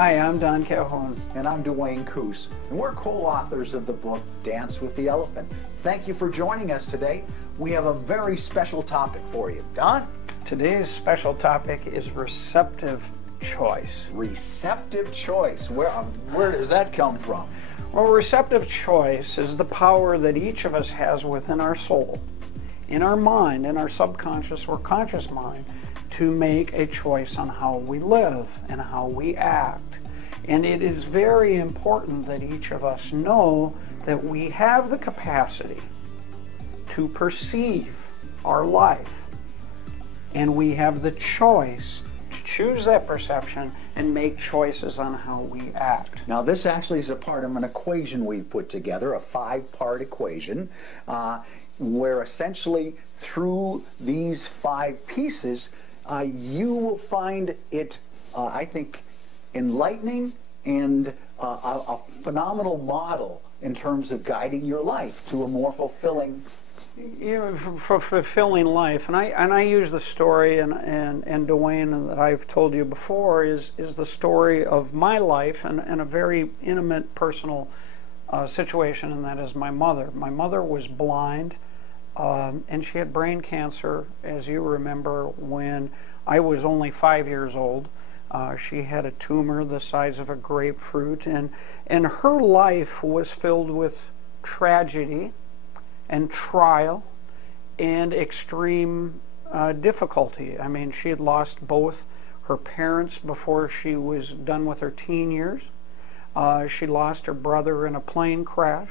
Hi, I'm Don Calhoun. And I'm Duane Kuss, and we're co-authors of the book, Dance with the Elephant. Thank you for joining us today. We have a very special topic for you. Don? Today's special topic is receptive choice. Receptive choice. Where does that come from? Well, receptive choice is the power that each of us has within our soul, in our mind, in our subconscious or conscious mind, to make a choice on how we live and how we act. And it is very important that each of us know that we have the capacity to perceive our life. And we have the choice to choose that perception and make choices on how we act. Now, this actually is a part of an equation we've put together, a 5-part equation, where essentially through these 5 pieces, you will find it, I think, enlightening and a phenomenal model in terms of guiding your life to a more fulfilling for fulfilling life. And I use the story, and Duane, that I've told you before, is the story of my life and a very intimate personal situation, and that is my mother. My mother was blind, and she had brain cancer, as you remember, when I was only 5 years old. She had a tumor the size of a grapefruit, and her life was filled with tragedy and trial and extreme difficulty. I mean, she had lost both her parents before she was done with her teen years. She lost her brother in a plane crash,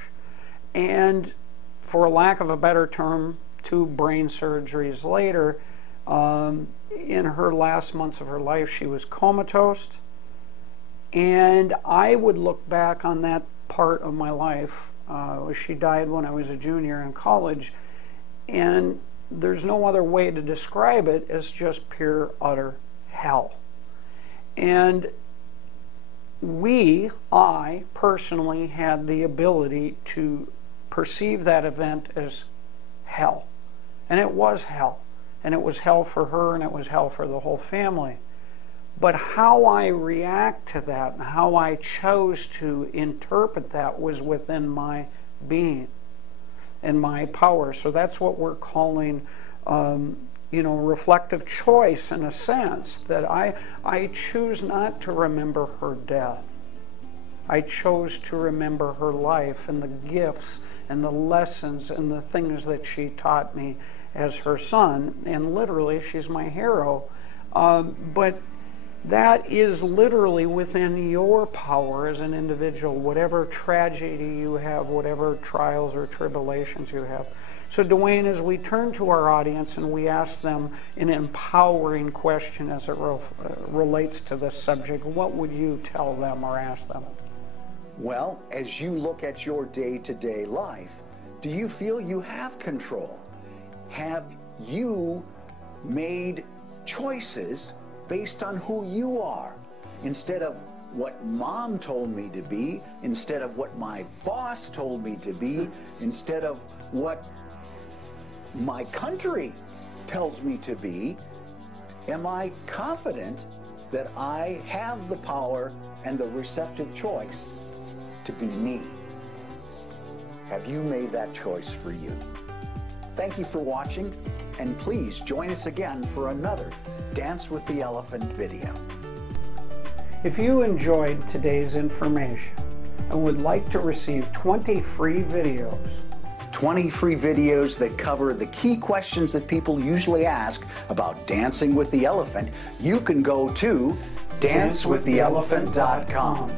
and for lack of a better term, 2 brain surgeries later, in her last months of her life, she was comatose. And I would look back on that part of my life. She died when I was a junior in college, and there's no other way to describe it as just pure, utter hell. And I personally had the ability to perceive that event as hell. And it was hell. And it was hell for her, and it was hell for the whole family. But how I react to that and how I chose to interpret that was within my being and my power. So that's what we're calling, reflective choice, in a sense, that I choose not to remember her death. I chose to remember her life and the gifts and the lessons and the things that she taught me as her son. And literally, she's my hero. But that is literally within your power as an individual, whatever tragedy you have, whatever trials or tribulations you have. So, Duane, as we turn to our audience and we ask them an empowering question as it relates to this subject, what would you tell them or ask them? Well, as you look at your day-to-day life, do you feel you have control? Have you made choices based on who you are, instead of what mom told me to be, instead of what my boss told me to be, instead of what my country tells me to be? Am I confident that I have the power and the receptive choice to be me? Have you made that choice for you? Thank you for watching, and please join us again for another Dance with the Elephant video. If you enjoyed today's information and would like to receive 20 free videos, 20 free videos that cover the key questions that people usually ask about dancing with the elephant, you can go to dancewiththeelephant.com.